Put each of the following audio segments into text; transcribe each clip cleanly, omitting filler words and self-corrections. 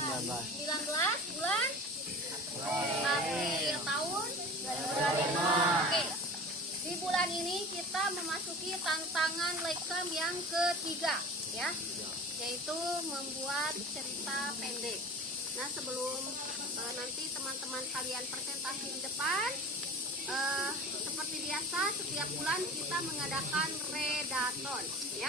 19 bulan April tahun 2025. Oke. Di bulan ini kita memasuki tantangan lekam yang ketiga ya, yaitu membuat cerita pendek. Nah, sebelum nanti teman-teman kalian presentasi di depan, seperti biasa setiap bulan kita mengadakan redaton ya.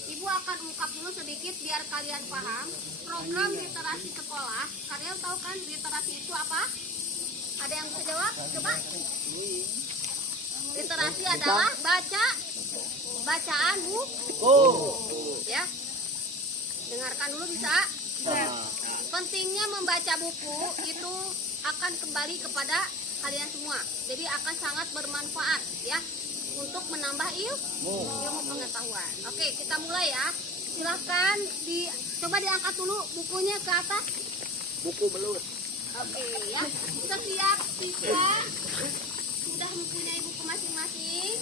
Ibu akan ungkap dulu sedikit biar kalian paham program literasi sekolah. Kalian tahu kan literasi itu apa? Ada yang bisa jawab? Coba. Literasi adalah bacaan buku. Ya. Dengarkan dulu bisa? Pentingnya membaca buku itu akan kembali kepada kalian semua. Jadi akan sangat bermanfaat ya untuk menambah ilmu pengetahuan. Oke, kita mulai ya. Silahkan coba diangkat dulu bukunya ke atas. Buku belut. Oke ya. Setiap siswa sudah mempunyai buku masing-masing.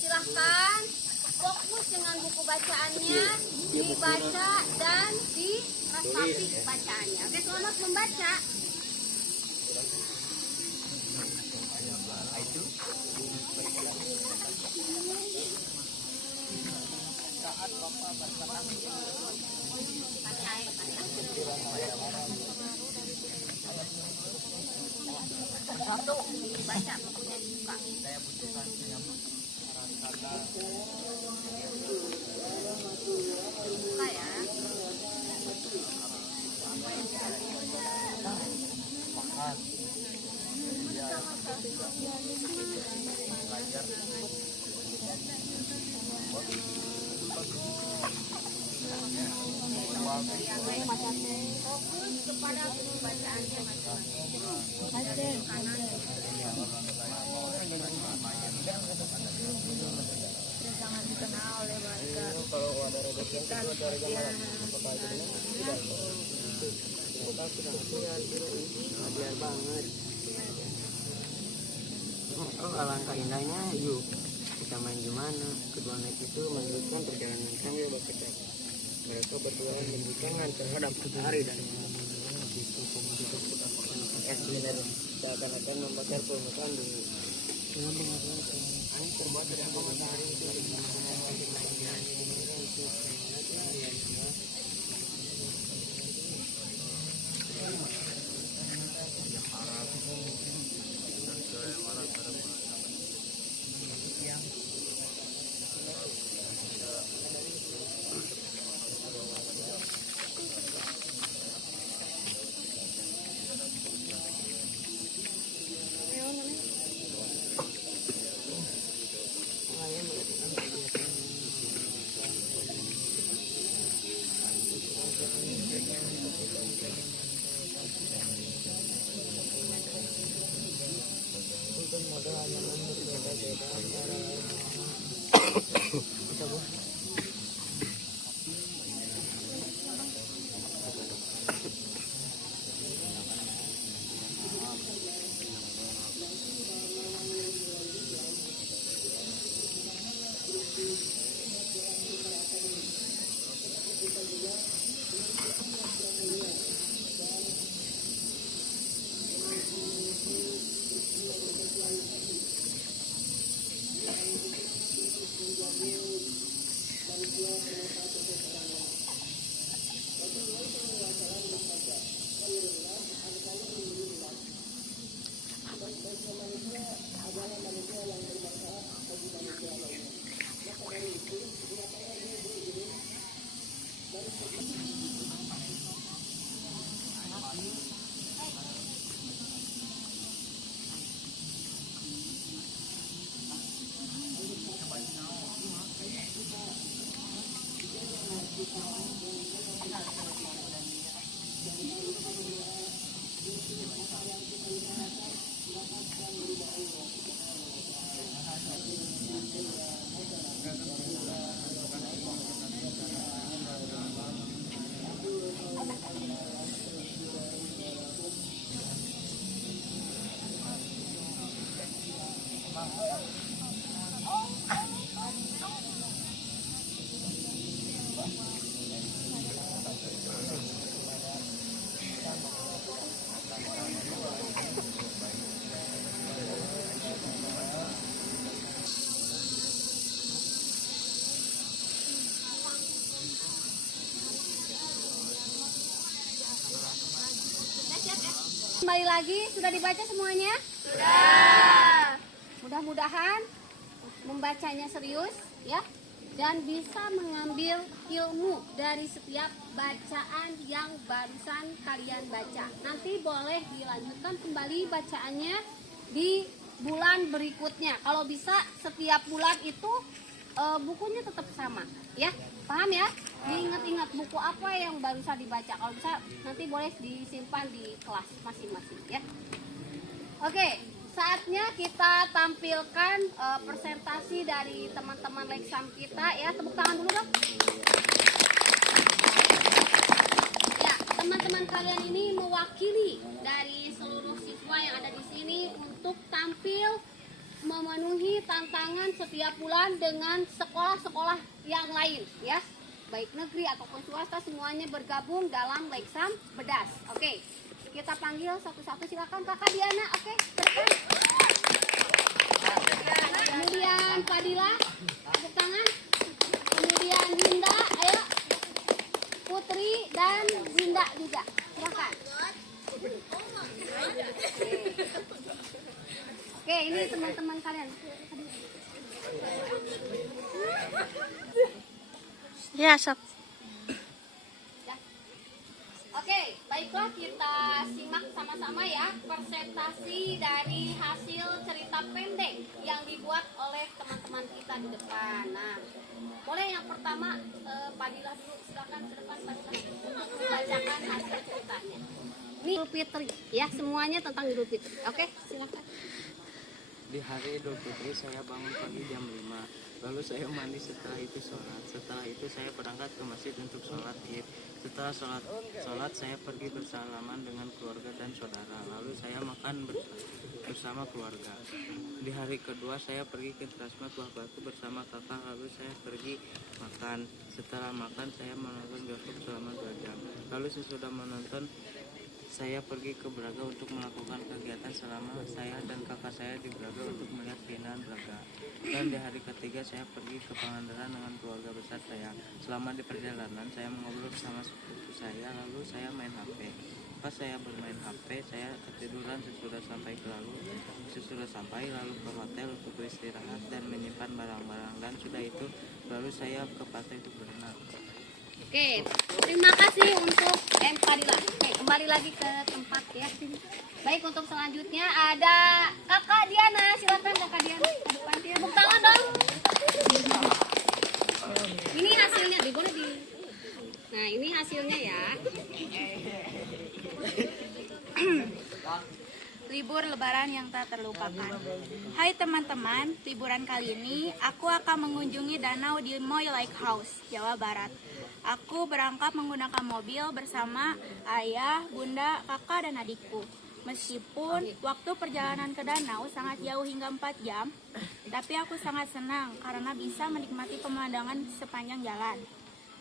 Silahkan fokus dengan buku bacaannya, dibaca dan diresapi bacaannya. Oke, selamat membaca. Satu dibaca bukunya dibuka. Buka ya. Fokus kepada buku bacaannya masing-masing. Kanan. Sangat dikenal oleh warga. Kalau ada redaksi itu dari zaman apa itu tidak. Biar banget. Oh, alangkah indahnya yuk kita main gimana. Kedua anak itu melanjutkan perjalanan kami berkecak. Mereka berdua memberikan terhadap matahari dan seakan-akan membakar permukaan bumi. Angin terbuat dari matahari itu kembali lagi. Sudah dibaca semuanya? Sudah. Mudah-mudahan membacanya serius ya, dan bisa mengambil ilmu dari setiap bacaan yang barusan kalian baca. Nanti boleh dilanjutkan kembali bacaannya di bulan berikutnya. Kalau bisa setiap bulan itu bukunya tetap sama ya. Paham ya? Diingat-ingat buku apa yang barusan dibaca. Kalau bisa nanti boleh disimpan di kelas masing-masing ya. Oke, saatnya kita tampilkan presentasi dari teman-teman Lexam kita ya. Tepuk tangan dulu dong. Ya, teman-teman kalian ini mewakili dari seluruh siswa yang ada di sini untuk tampil memenuhi tantangan setiap bulan dengan sekolah-sekolah yang lain ya. Baik negeri ataupun swasta, semuanya bergabung dalam Lexam Bedas. Oke, kita panggil satu-satu, silakan Kakak Diana. Oke, silakan. Kemudian Fadila, tepuk tangan. Kemudian Hinda, ayo. Putri dan Hinda juga, silakan. Oke, ini teman-teman kalian. Ya, sob. Oke, baiklah kita simak sama-sama ya presentasi dari hasil cerita pendek yang dibuat oleh teman-teman kita di depan. Nah, boleh yang pertama Fadila dulu, silakan ke depan Fadila untuk membacakan hasil ceritanya. Ini Idul Fitri ya, semuanya tentang Idul Fitri. Oke, silakan. Di hari Idul Fitri saya bangun pagi jam 5. Lalu saya mandi, setelah itu sholat. Setelah itu saya berangkat ke masjid untuk sholat Id. Setelah sholat saya pergi bersalaman dengan keluarga dan saudara. Lalu saya makan bersama keluarga. Di hari kedua saya pergi ke Transmart Buah Batu bersama kakak. Lalu saya pergi makan. Setelah makan saya menonton bioskop selama 2 jam. Lalu sesudah menonton saya pergi ke Braga untuk melakukan kegiatan selama saya dan kakak saya di Braga untuk melihat keindahan Braga. Dan di hari ketiga saya pergi ke Pangandaran dengan keluarga besar saya. Selama di perjalanan saya mengobrol bersama sepupu saya, lalu saya main HP. Pas saya bermain HP, saya ketiduran sesudah sampai lalu ke hotel untuk beristirahat dan menyimpan barang-barang, dan sudah itu lalu saya ke pantai untuk berenang. Oke, terima kasih untuk Fadila. Oke, kembali lagi ke tempat ya. Baik, untuk selanjutnya ada Kakak Diana. Silakan Kakak Diana ke depan. Tepuk tangan dong. Ini hasilnya, boleh di. Nah, ini hasilnya ya. Libur Lebaran yang tak terlupakan. Hai teman-teman, liburan kali ini aku akan mengunjungi danau di Moy Lake House, Jawa Barat. Aku berangkat menggunakan mobil bersama ayah, bunda, kakak, dan adikku. Meskipun waktu perjalanan ke danau sangat jauh hingga 4 jam, tapi aku sangat senang karena bisa menikmati pemandangan sepanjang jalan.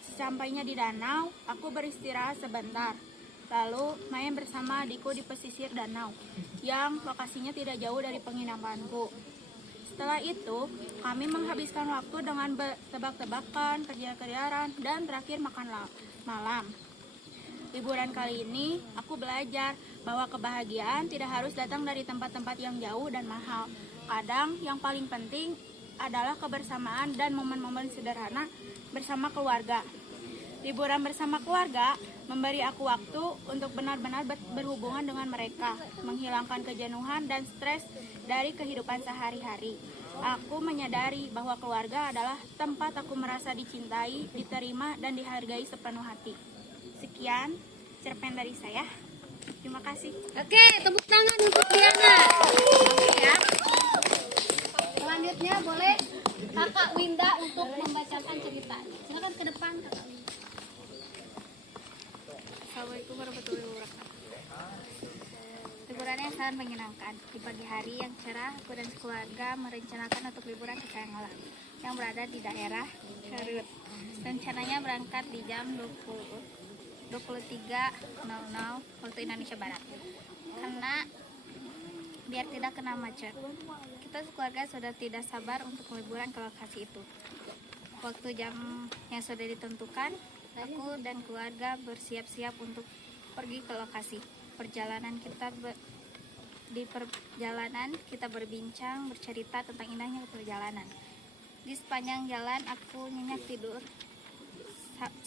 Sesampainya di danau, aku beristirahat sebentar. Lalu main bersama adikku di pesisir danau, yang lokasinya tidak jauh dari penginapanku. Setelah itu, kami menghabiskan waktu dengan tebak-tebakan, kejar-kejaran, dan terakhir makan malam. Liburan kali ini, aku belajar bahwa kebahagiaan tidak harus datang dari tempat-tempat yang jauh dan mahal. Kadang yang paling penting adalah kebersamaan dan momen-momen sederhana bersama keluarga. Liburan bersama keluarga memberi aku waktu untuk benar-benar berhubungan dengan mereka, menghilangkan kejenuhan dan stres dari kehidupan sehari-hari. Aku menyadari bahwa keluarga adalah tempat aku merasa dicintai, diterima, dan dihargai sepenuh hati. Sekian cerpen dari saya. Terima kasih. Oke, tepuk tangan untuk Diana. Oke ya. Selanjutnya boleh Kakak Winda untuk membacakan ceritanya. Silakan ke depan Kakak Winda. Assalamualaikum warahmatullahi wabarakatuh. Liburan yang sangat menyenangkan. Di pagi hari yang cerah, aku dan keluarga merencanakan untuk liburan ke Kayangola yang berada di daerah Garut. Rencananya berangkat di jam 23.00 waktu Indonesia Barat. Karena biar tidak kena macet, kita sekeluarga sudah tidak sabar untuk liburan ke lokasi itu. Waktu jam yang sudah ditentukan, aku dan keluarga bersiap-siap untuk pergi ke lokasi. di perjalanan kita berbincang, bercerita tentang indahnya perjalanan. Di sepanjang jalan aku nyenyak tidur.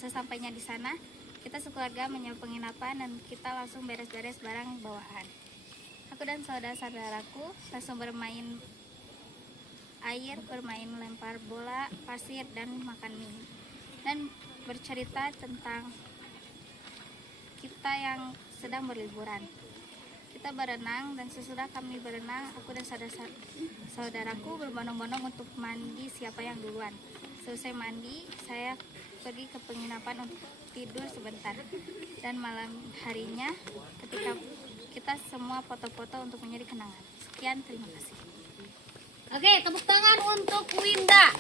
Sesampainya di sana, kita sekeluarga menyewa penginapan dan kita langsung beres-beres barang bawaan. Aku dan saudara-saudaraku langsung bermain air, bermain lempar bola, pasir, dan makan mie. Dan bercerita tentang kita yang sedang berliburan. Kita berenang dan sesudah kami berenang, aku dan saudaraku berbondong-bondong untuk mandi siapa yang duluan. Selesai mandi, saya pergi ke penginapan untuk tidur sebentar. Dan malam harinya ketika kita semua foto-foto untuk menjadi kenangan. Sekian, terima kasih. Oke, tepuk tangan untuk Winda.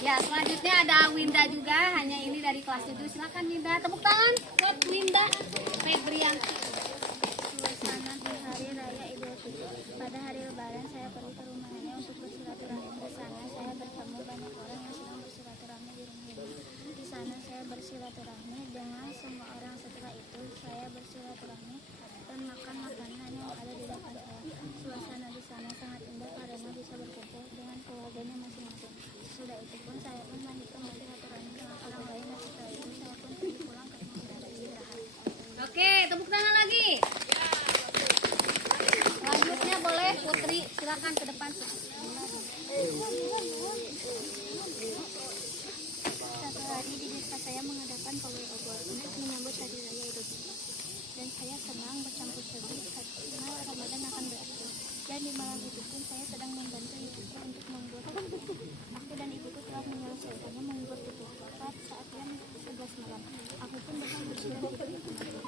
Ya, selanjutnya ada Winda juga, hanya ini dari kelas 7. Silakan Winda, tepuk tangan buat Winda Febrianti. Suasana di hari raya Idul Fitri. Pada hari Lebaran saya pergi ke rumah nenek untuk bersilaturahmi. Di sana saya bertemu banyak orang yang sedang bersilaturahmi di rumah. Di sana saya bersilaturahmi dengan semua orang. Setelah itu saya bersilaturahmi dan makan makanan yang ada di depan saya. Suasana di sana sangat indah karena bisa berkumpul dengan keluarganya masing-masing. Sudah itu pun saya pun melanjutkan bersilaturahmi dengan orang lain dan setelah itu saya pun pergi pulang ke rumah dan istirahat. Oke, tepuk tangan lagi. Selanjutnya boleh Putri, silakan ke depan. Satu hari di desa saya mengadakan pawai obor untuk menyambut hari raya Idul Fitri. Dan saya senang bercampur sedih karena Ramadan akan berakhir. Dan di malam itu pun saya sedang membantu ibuku untuk membuat tutup. Aku dan ibuku telah menyelesaikannya membuat tutup tepat saat jam 11 malam. Aku pun bahkan bersiap tidur.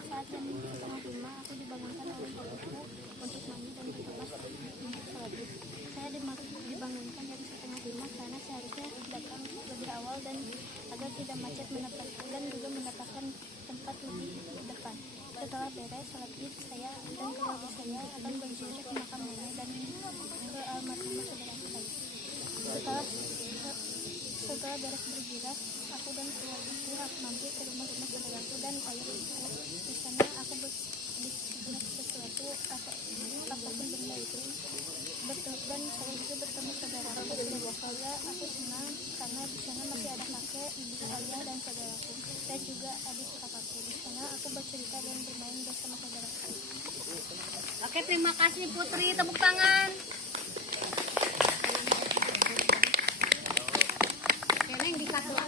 Saat jam 4:30 aku dibangunkan oleh ibuku untuk mandi dan berkemas sholat id. Saya dibangunkan jam 4:30 karena seharusnya datang lebih awal dan agar tidak macet dan juga mendapatkan tempat lebih di depan. Setelah beres sholat id, saya dan keluarga saya akan berziarah ke makam nenek dan ke almarhumah saudara saya. Setelah beres berziarah, aku dan keluargaku mampir ke rumah-rumah saudaraku dan ayah ibuku. Di sana aku bersiarah sesuatu apapun benda itu. Dan saya juga bertemu saudaraku dan keluarga. Aku senang karena di sana masih ada kakek, ibu, ayah, dan saudaraku. Dan juga adik kakakku. Di sana aku bercerita dan bermain bersama saudaraku. Oke, terima kasih Putri, tepuk tangan. Neng dikat dulu.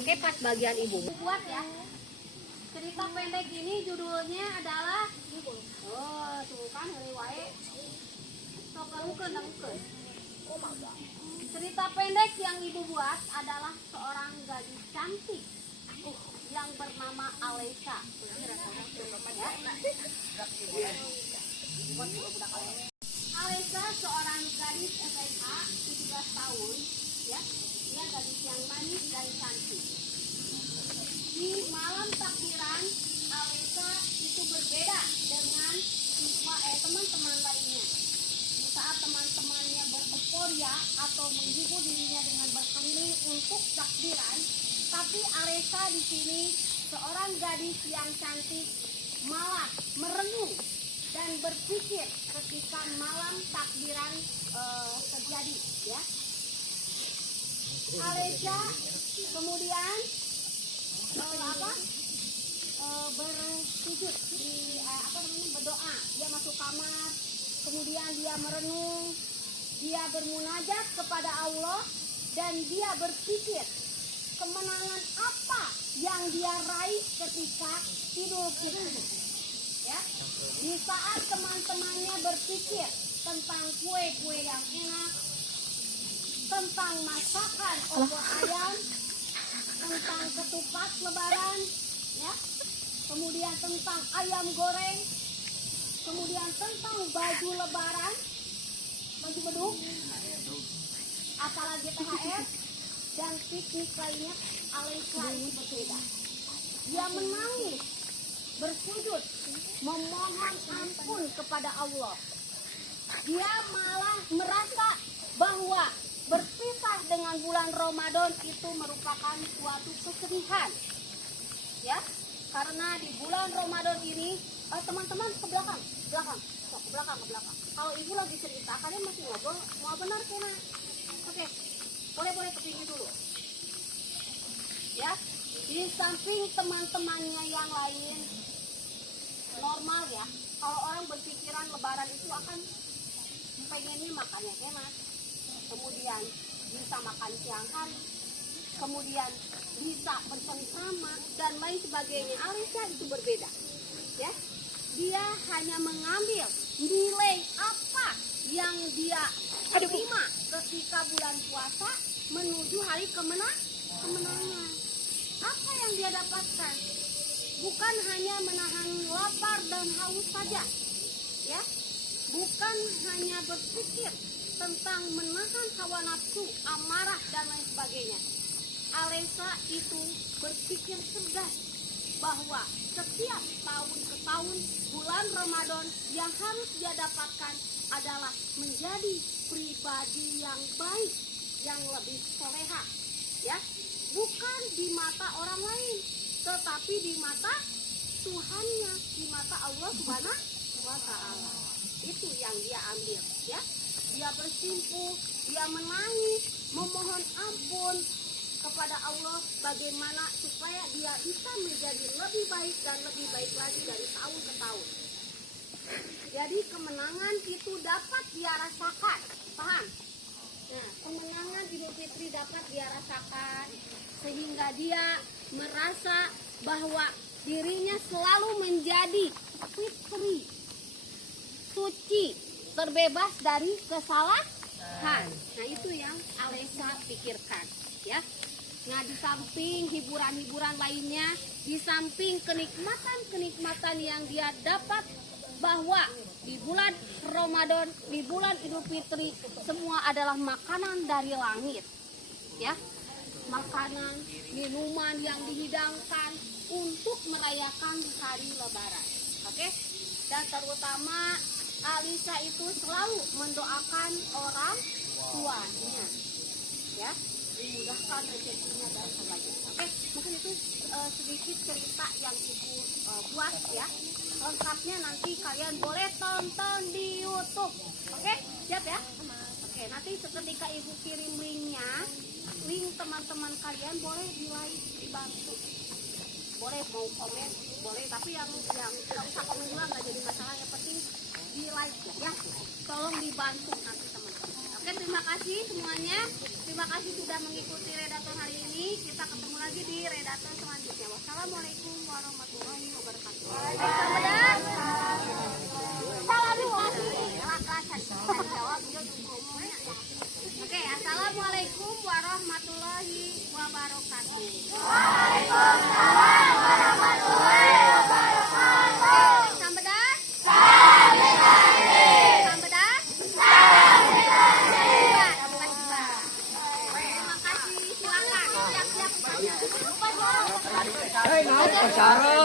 Oke, pas bagian ibu. Buat ya. Cerita pendek ini judulnya adalah oh, tuh kan hari wae. Sok lakukeun. Cerita pendek yang ibu buat adalah seorang gadis cantik yang bernama Alesha. Alesha seorang gadis SMA 17 tahun, ya. Dia gadis yang manis dan cantik. Di malam takbiran, Alesha itu berbeda dengan teman-teman lainnya. Di saat teman-temannya bereforia atau menghibur dirinya dengan berkeliling untuk takbiran, tapi Alesha di sini seorang gadis yang cantik malah merenung dan berpikir ketika malam takbiran terjadi, ya. Alesha kemudian bersujud di berdoa. Dia masuk kamar, kemudian dia merenung, dia bermunajat kepada Allah dan dia berpikir kemenangan apa yang dia raih ketika Idul Fitri. Ya, di saat teman-temannya berpikir tentang kue-kue yang enak, tentang masakan opor ayam, tentang ketupat lebaran, ya, kemudian tentang ayam goreng, kemudian tentang baju lebaran, baju beduk, apalagi THR dan piknik lainnya, Alesha ini berbeda. Dia menangis, bersujud, memohon ampun kepada Allah. Dia malah merasa bahwa berpisah dengan bulan Ramadan itu merupakan suatu kesedihan, ya, Karena di bulan Ramadan ini, teman-teman ke belakang. So, ke belakang. Kalau ibu lagi cerita, kalian masih ngobrol, mau benar kena. Oke, boleh ke pinggir dulu. Ya, di samping teman-temannya yang lain normal ya. Kalau orang berpikiran Lebaran itu akan pengennya makannya enak, kemudian bisa makan siang hari, kemudian bisa bersama dan lain sebagainya. Alisa itu berbeda, ya. Dia hanya mengambil nilai apa yang dia terima ketika bulan puasa menuju hari kemenangan. Apa yang dia dapatkan? Bukan hanya menahan lapar dan haus saja, ya. Bukan hanya berpikir tentang menahan hawa nafsu, amarah dan lain sebagainya. Alisa itu berpikir cerdas bahwa setiap tahun ke tahun bulan Ramadan yang harus dia dapatkan adalah menjadi pribadi yang baik, yang lebih soleha, ya. Bukan di mata orang lain, tetapi di mata Tuhannya, di mata Allah Subhanahu wa Ta'ala. Itu yang dia ambil, ya. Dia bersimpuh, dia menangis, memohon ampun kepada Allah bagaimana supaya dia bisa menjadi lebih baik dan lebih baik lagi dari tahun ke tahun. Jadi kemenangan itu dapat dia rasakan, paham? Nah, kemenangan Idul Fitri dapat dia rasakan sehingga dia merasa bahwa dirinya selalu menjadi fitri, suci, terbebas dari kesalahan. Nah, itu yang Alisa pikirkan, ya. Nah, di samping hiburan-hiburan lainnya, di samping kenikmatan-kenikmatan yang dia dapat, bahwa di bulan Ramadan, di bulan Idul Fitri, semua adalah makanan dari langit, ya. Makanan, minuman yang dihidangkan untuk merayakan hari Lebaran. Oke? Dan terutama Alisa itu selalu mendoakan orang tuanya, ya, dimudahkan rezekinya dan sebagainya. Oke, mungkin itu sedikit cerita yang ibu buat, ya. Lengkapnya nanti kalian boleh tonton di YouTube. Oke, siap ya? Oke, nanti seketika ibu kirim linknya, link teman-teman kalian boleh di like, dibantu. Boleh mau komen, boleh, tapi yang nggak usah komen juga, nggak jadi masalah, yang penting di like ya. Tolong dibantu nanti teman-teman. Oke, terima kasih semuanya. Terima kasih sudah mengikuti redator hari ini. Kita ketemu lagi di redator selanjutnya. Wassalamualaikum warahmatullahi wabarakatuh. Oke, assalamualaikum warahmatullahi wabarakatuh. Waalaikumsalam warahmatullahi wabarakatuh. Sambedas? Sambedas? Terima kasih, silakan. Siap-siap. Hei, naon pacaran?